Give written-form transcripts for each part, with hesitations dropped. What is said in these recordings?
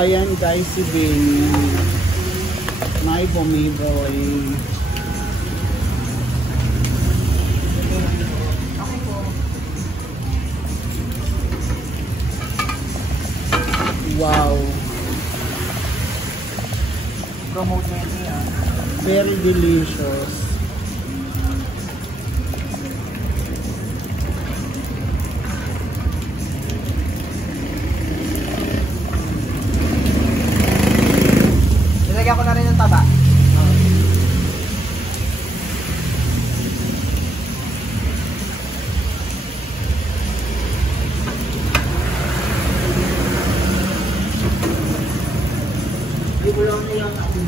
ayan guys, si Benny. May bumibili. Wow. Promote na niya. Very delicious. Nilagyan ko na rin ng taba. Hindi ko lang nilang ako.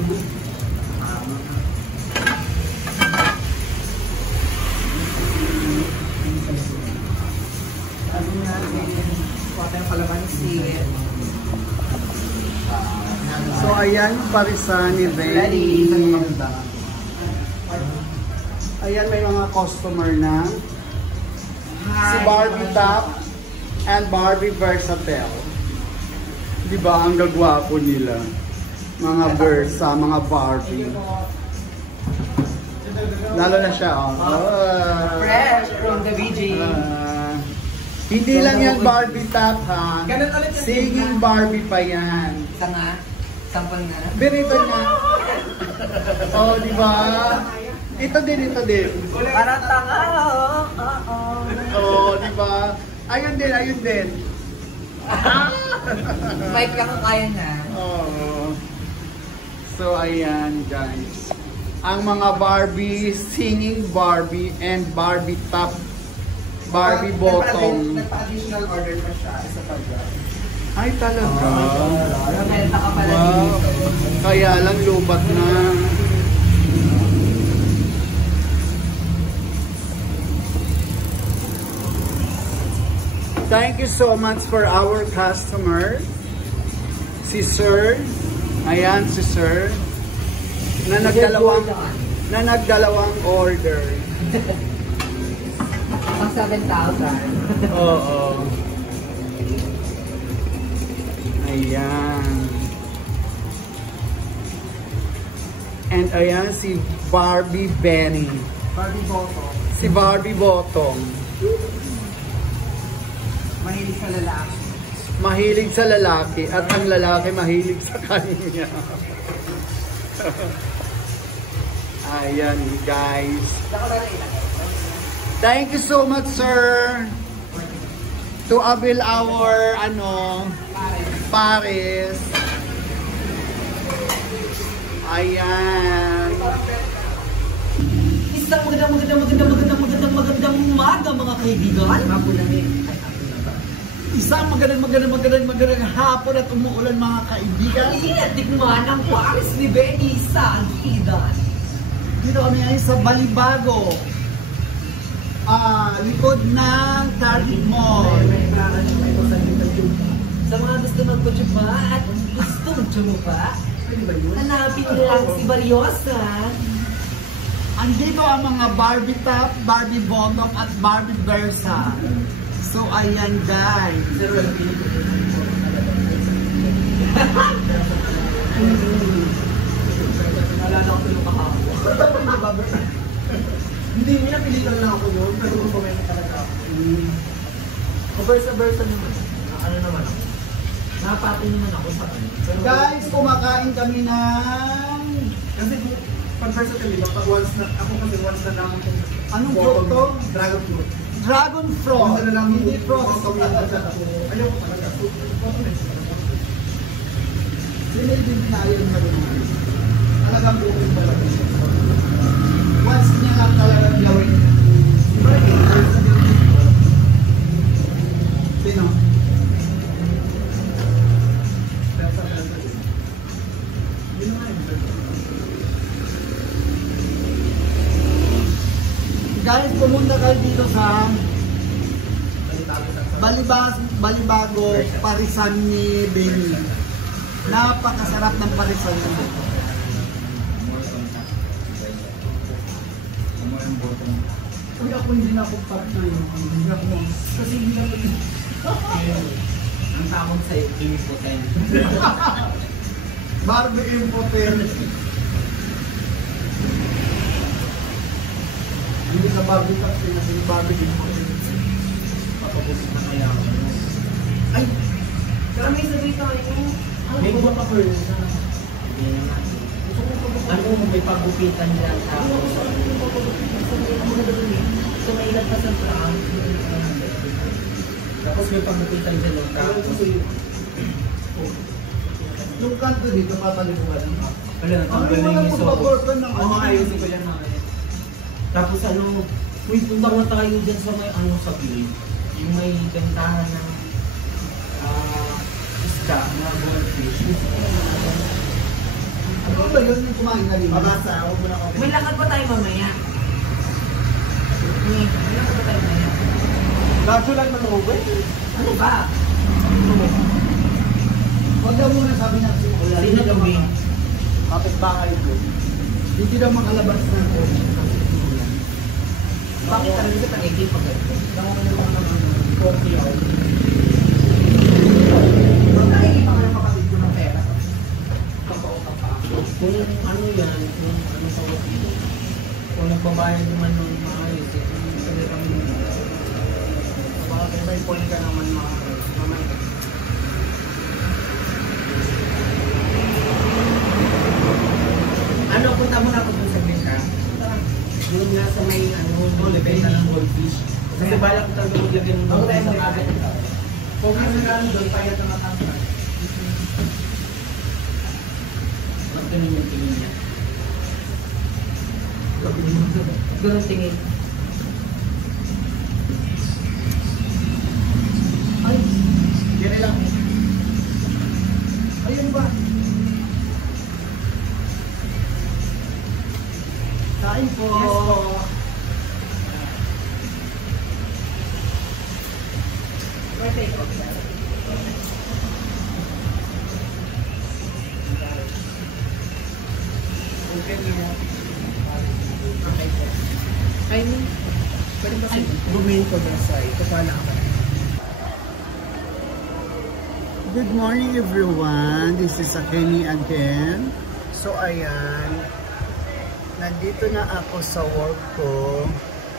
Sabi natin, kuha tayong kalamansi. So ayan, parisan ni Benny. Ayan, may mga customer na. Si Barbie Top and Barbie Versatile. Diba, ang gagwapo nila. Mga Versa, mga Barbie. Lalo na siya, oh. Fresh from the BG. Hindi lang yan Barbie Top, ha? Ganun ulit yung Singing Barbie pa yan. Isa nga. Sample nga. Benito niya. Oh, di ba? Ito din. Para tanga. Oh, di ba? Ayun din. Mike lang ang kaya na. Oh. So, ayan, guys. Ang mga Barbie, singing Barbie and Barbie top, Barbie bottom. Nagpa-additional order pa siya. Isa pa dyan. Ay, talaga? Nabenta ka pala Wow. dito. Kaya lang lubat na. Thank you so much for our customer. Si Sir. Ayan, si Sir. Na nagdalawang order. Pang 7,000. Oo. Ayan. And ayan si Barbie Benny. Barbie Bottom. Si Barbie Bottom. Mahilig sa lalaki. Mahilig sa lalaki at ang lalaki mahilig sa kanya. Ayan guys. Thank you so much sir. To avail our Paris. Ayan. Isang magandang umaga mga kaibigan. Isang magandang hapon at umuulan mga kaibigan. Inatikman ang Paris ni Benny sa Gidan. Dito kami ngayon sa Balibago. Likod ng Target Mall. Sa mga gusto magpa-chupa at gustong chumupa, hanapin lang si Baryosa. Andito ang mga Barbie top, Barbie bottom at Barbie Versa. So ayan guys. Nalala ko tulong kahapon. Hindi niya, pilitan lang ako yun, pero kumamay na talaga ako. Versa naman. Ano naman ako? Napati naman ako sa kanya. Guys, kumakain kami ng... Kasi pag versatile, pag once na, ako kasi once na lang anong fruit to? Dragon fruit. Dragon fruit. Once na lang Hindi frost. Ayaw ko talaga. Sinilbin na yun na rin. Talagang bukid talaga siya. Once niya lang talagang gawin. Sino? Guys, pumunta kayo dito sa Balibago, parisan ni Benny. Napakasarap ng parisan niya. Uy, ako hindi na ako partner yun. Hindi ako kasi hindi ako Ang tawag sa'yo, impotent. Barbie impotent. Hindi na Barbie kasi kasi Barbie impotent. Papabulit na kaya ako. Ay! Pero may sabi tayo. May mga pa-person. Hindi naman. Ano mo may pagupitan lang sa ako? So may ilan pa sa prank. Tapos may pagupitan dyan ng tao. Yung kanto dito, patalikuan. Wala, natanggal na yung iso ko. Oo, ayusin ko yan mga. Tapos ano, uy, punta ko tayo dyan sa may ano sa view. Yung may gantahan ng isda na goldfish. Ano ba yun yung kumain na rin? Mabasa, huwag mo na ako. May lakad pa tayo mamaya. May lakad pa tayo mamaya. Radyo lang ng Robert. Ano ba? Huwag daw muna sabi na si Ola. Hindi na gawin. Kapit bahay ko. Hindi daw makalabas ng coach. Bakit talaga dito pag-egay pag ganito? Coffee ako. Nakikita ka ng kapatid ko ng pera. Kung ano yan, kung ano sa wakil, kung nagbabayad naman ng maayos, sabi kami Bakit may point ka naman mga mamay. ano, punta mo na ako dun sa benta. Doon nga sa may ano, benta ng goldfish. Kasi balak ko talaga maglagyan ng goldfish sa kagat. Kung ano na doon, payat na matangka. Magtunin yung tingin niya. Ganun tingin. Ay! Yan lang. Ayun ba? Kain po! Yes po. Birthday ko. Okay na. Ay, pwede ba sa'yo? Remain ko na sa ito. Paano ako? Good morning everyone, this is Akeni again. So ayan, nandito na ako sa work ko.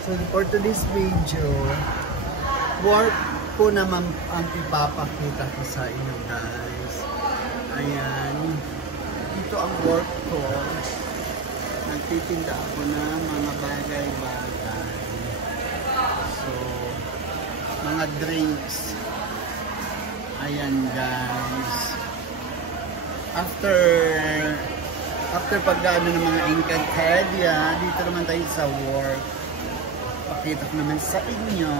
So for today's video, work ko naman ang ipapakita ko sa inyo guys. Ayan, ito ang work ko. Nagtitinda ako ng mga bagay-bagay. So, mga drinks. Ayan guys. After paggaano ng mga Encantadia, dito naman tayo sa work. Pakita ko naman sa inyo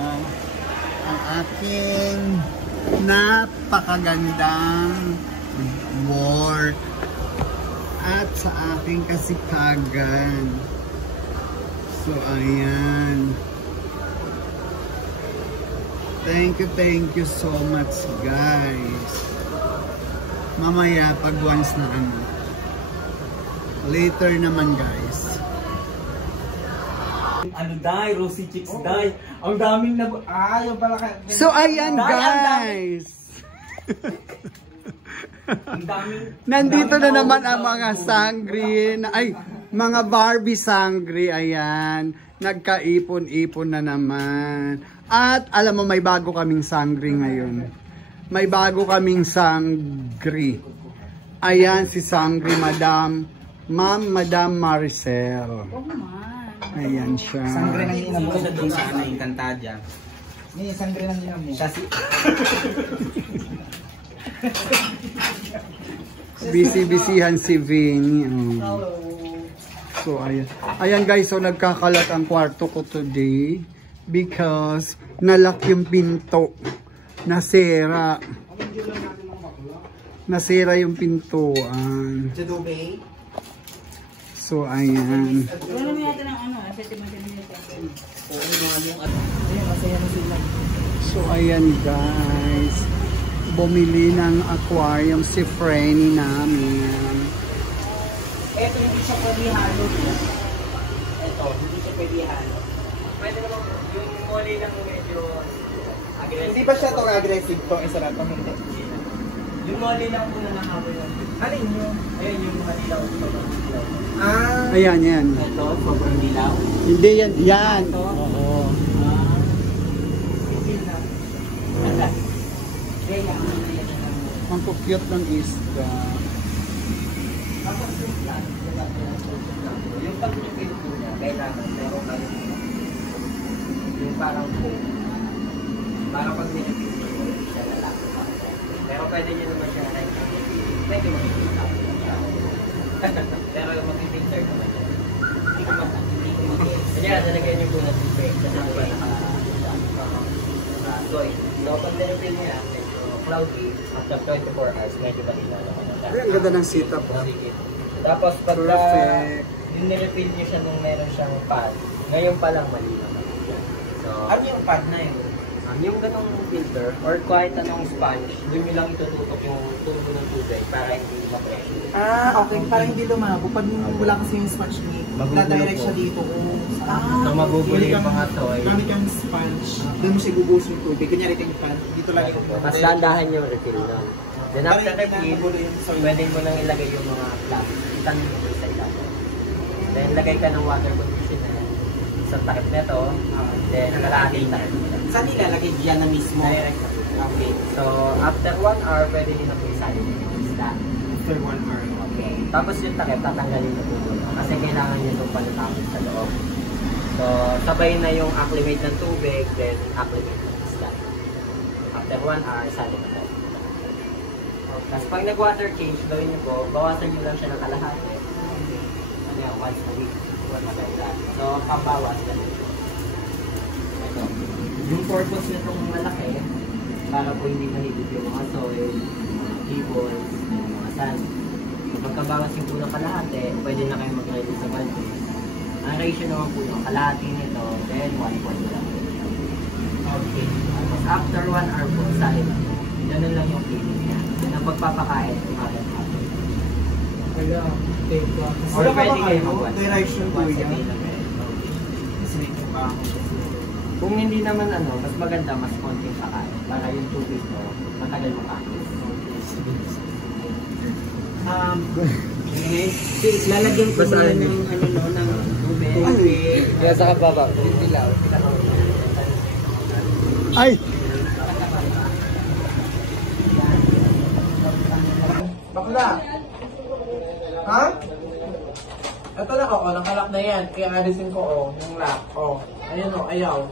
ang aking napakagandang work at sa aking kasipagan. So ayan. Thank you so much guys. Mamaya pag once na ano. Later naman guys. Ano dai, Rosy Chicks dai. Ang daming Yung pala ka. So ayan guys. ang daming Nandito na naman ang mga sangri, mga Barbie sangri, ayan. Nagkaipon-ipon na naman. At alam mo, may bago kaming sangri ngayon. May bago kaming sangri. Ayan si sangri Madam Maricel. Ayan siya. Sangre ng inam mo. Siya doon sa ano, Encantadia. Ni sangre ng inam mo. Siya si... Busy-busyhan si Vinny. So, ayan. Ayan guys, so nagkakalat ang kwarto ko today because nalock yung pinto. Nasira. Nasira yung pintuan. Jadube. So, ayan. Wala naman natin ang ano, assessment nila sa akin. Oo, yung ano. Ayan, masaya na sila. So, ayan guys. Bumili ng aquarium si Frenny namin. Eto, hindi siya pwede halo. Eto, hindi siya pwede halo. Pwede naman yung muli lang medyo Hindi ba siya itong aggressive to? Isa na itong hindi. Yung mga lilang po na nakawin lang. Alin yun? Ayun yung mga lilaw. Ah, Ayan, yan. Ito, sobrang dilaw. Hindi yan. Yan. Oo. Ang cute ng isda. Yung pag-refill po niya, kailangan meron kayo yung parang po. Parang pag nirefill niyo po, siya lalaki pa. Pero pwede niyo naman siya like, pwede mag-filter ako. Pero mag-filter naman siya. Hindi ko mag-filter. Kanya, nalagyan niyo po na filter. Kasi diba naka-soy. So, pag nirefill niya, cloudy, after 24 hours, medyo kanina naman na. Ay, ang ganda ng setup. Tapos pag Perfect. nirefill niyo siya nung meron siyang pad, ngayon pa lang mali naman. So, ano yung pad na yun? yung ganong filter or kahit anong sponge, doon nyo lang itututok yung tubo ng tubig para hindi ma-pressure. Ah, okay. Para hindi lumabo. Pag wala kasi yung sponge ni, na-direct siya dito. So, magugulo yung mga soy. Gamit kang sponge. Doon mo siya gubuhos yung tubig. Kunyari kang pan. Dito lang yung Mas dahan yung refill nun. Then after refill, pwede mo nang ilagay yung mga flask. Itan mo sa ilalim. Then lagay ka ng water conditioner sa takip nito. Then kalahating takip nito. saan nilalagay diyan na mismo? Direct. Okay. So after 1 hour, pwede din na po isalin yung isda. After 1 hour. Okay. Tapos yung takip, tatanggalin na po muna. Kasi kailangan nyo itong panatapos sa loob. So sabay na yung acclimate ng tubig, then acclimate ng isda. After 1 hour, salin na tayo. Tapos pag nag-water change, gawin nyo po, bawasan nyo lang siya ng kalahati. Ano yan, once a week. So, pambawas ganun. Ito. Yung purpose nitong malaki, para po hindi mahigit yung mga soil, mga gibbons, mga sand. So, pagkabawas yung po ng kalahati, pwede na kayo mag-release sa balcony. Ang ratio naman po yung kalahati nito, then 1 point lang. Okay. Tapos after 1 hour po, salin na. Ganun lang yung feeling niya. Ang pagpapakain, umagat ako. Kaya, teka. Or pwede kayo mag-watch. Direction po Once a yan. day na meron. Kasi may pa ako. Kung hindi naman mas maganda, mas konting pakain. Para yung tubig mo, matagal makain. Lalagyan ko Basta muna ano? ng ng Tubig. Kaya sa kababa. dilaw. Ay! Bakla! Ha? Ito na ko, nakalak na yan. Kaya alisin ko, yung lock. Ayan ayaw.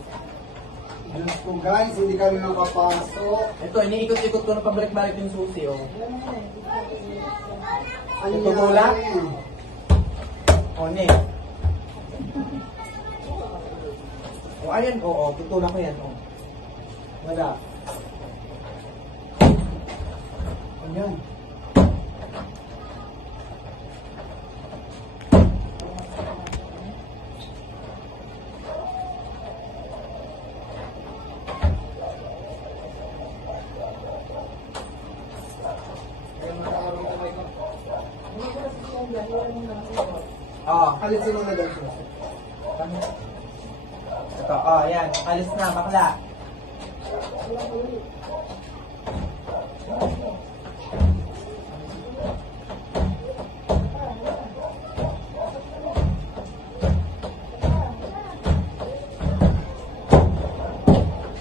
Diyos ko guys, hindi kami nakapasok. Ito, iniikot-ikot ko na pabalik-balik yung susi, Ito bola? Ne. Ayan, tutulak ko yan, Wala. Ayan. Alisin mo na daw siya. Ito, yan. Alis na, bakla.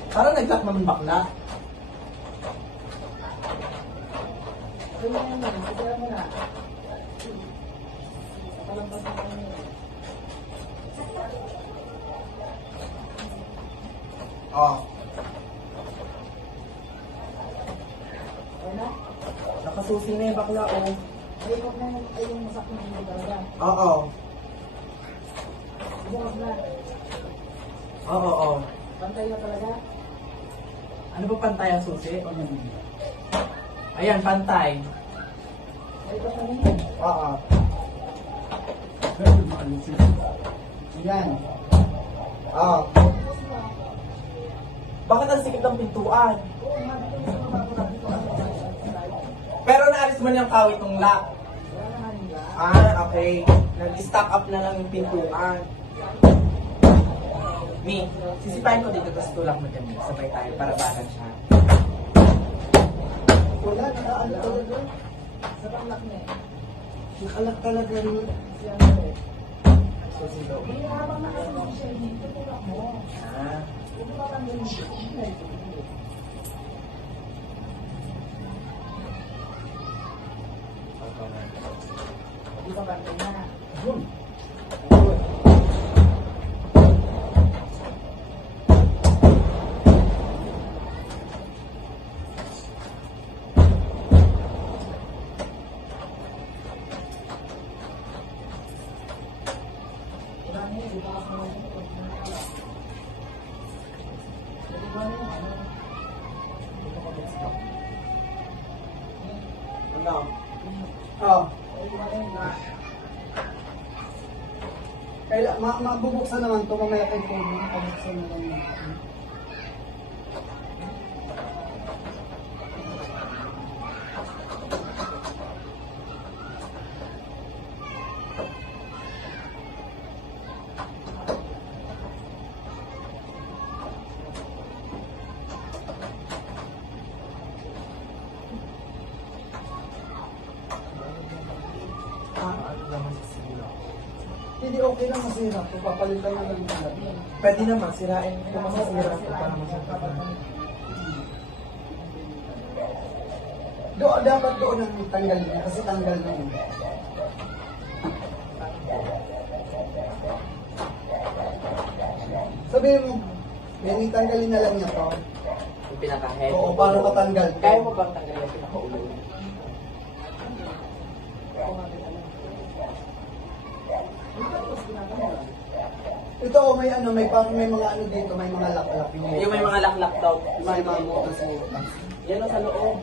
Parang nag-lock naman bakla. Nakasusi na yung bakla, Ay, yung masakit na yung talaga. Oo. Pantay na talaga? Ano ba pantay ang susi? Ayan, pantay. Ay, pantay na? Oo. Ayan. Bakit ang sikip ng pintuan? Pero naalis mo yung kawit ng lock. Okay. Nag-stack up na lang yung pintuan. Mi, sisipain ko dito, tapos tulak mo dyan. Sabay tayo para banan siya. Wala, nakaano talaga. Sa panglak niya eh. Nakalak talaga naman. So, silo. May habang nakasunod siya, dito tulak mo. Ah. Kung patanggalin siya, di ba bantay na? Yun. Ano? Oh. Kaya mabubuksan naman ito, mamaya kayo po, mabubuksan naman natin. Hindi, okay lang masira. Kung papalitan na lang talaga. Pwede naman, sirain kung masasira ko para masasira. Dapat doon ang tanggal niya, kasi tanggal na yun. Sabihin mo, may tanggalin na lang niya to. Yung pinaka-head. Oo, para matanggal. Kaya mo bang tanggalin yung pinakaulo? Ito, may ano, may parang may mga ano dito, may mga laklak. Yung may mga laklak daw. May mga butas sa butas. Yan o sa loob.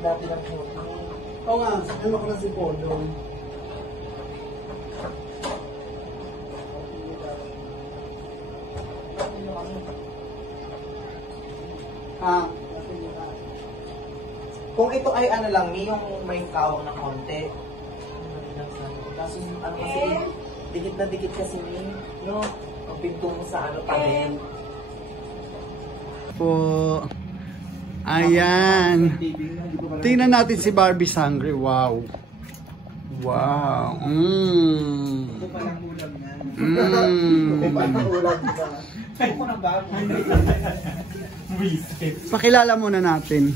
Dati lang po. Oo nga, ano ko na si Polo. Ah, Kung ito ay ano lang, yung may kawang na konti. Kaso ano kasi, dikit na dikit kasi no? Ang pintong mo sa ano pa rin. po. Ayan. Tingnan natin si Barbie Sangre. Wow. Wow. Ito palang ulam na. Ito palang ulam na. Ay mo na bago. Pakilala muna natin.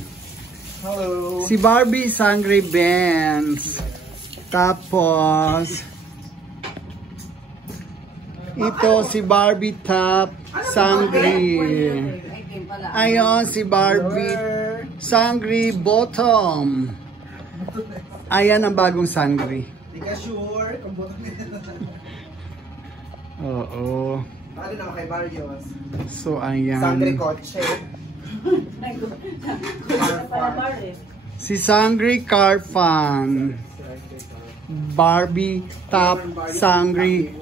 Hello. Si Barbie Sangre Benz. Tapos ito si Barbie Top Sangre. Ayon si Barbie Sangre Bottom. Ayan ang bagong Sangre. Di ka sure kung bottom nila. Oo. Ano naman kay Barrios? So ayan. Sangre Kotse. Si Sangre Carfan. Barbie Top Sangre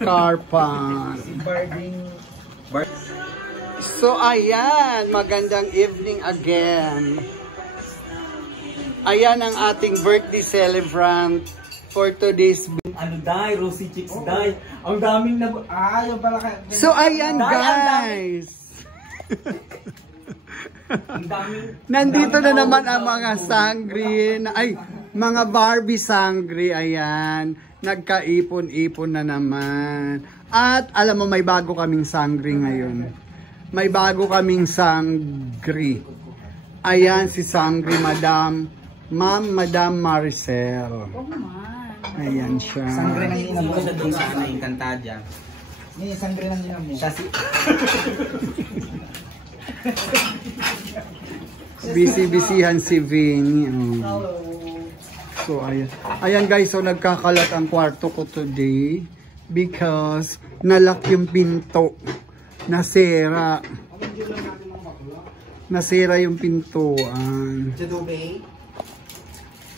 Carfan. So ayan, magandang evening again. Ayan ang ating birthday celebrant for today's. Ano dai, Rosy Chicks dai. Ang daming na yung pala ka. So ayan guys. Ang daming Nandito na naman ang mga Sangre, mga Barbie Sangre, ayan. Nagkaipon-ipon na naman. At alam mo, may bago kaming Sangre ngayon. May bago kaming Sangre. Ayan si Sangre Madam Madam Maricel. Oh man. Ayan siya. Sangre ng inam mo. Siya doon sa ano, yung Cantadia. Ni sangre ng inam mo. Siya si... Busy-busyhan si Vinny. So, ayan. Ayan guys, so nagkakalat ang kwarto ko today because nalock yung pinto. Nasira. Nasira yung pintuan. Jadube.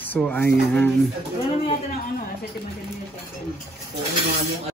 So, ayan. Wala naman natin ng ano, assessment nila.